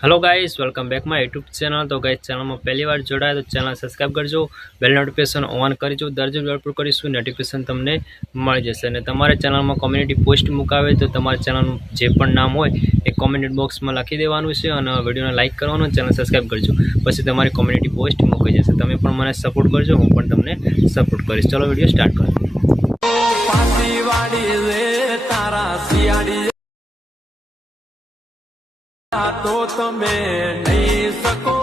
Hello guys welcome back my YouTube channel. तो guys channel में पहली बार जोड़ाया तो चैनल सब्सक्राइब करजो, बेल नोटिफिकेशन ऑन करजो। दररोज अपलोड करीशुं नोटिफिकेशन तमने मळी जशे। अने तमारे चैनल में कम्युनिटी पोस्ट मुकावे तो तमारे चैनल जे पण नाम होय ए कमेंट बॉक्स में लखी देवानुं छे अने विडियोने लाइक करवानुं, चैनल सब्सक्राइब करजो। पछी तमारी कम्युनिटी पोस्ट मुकाई जशे। तमे पण मने सपोर्ट करजो, हूँ पण तमने सपोर्ट करीश। चलो विडियो स्टार्ट करो। तो તમે નહીં શકો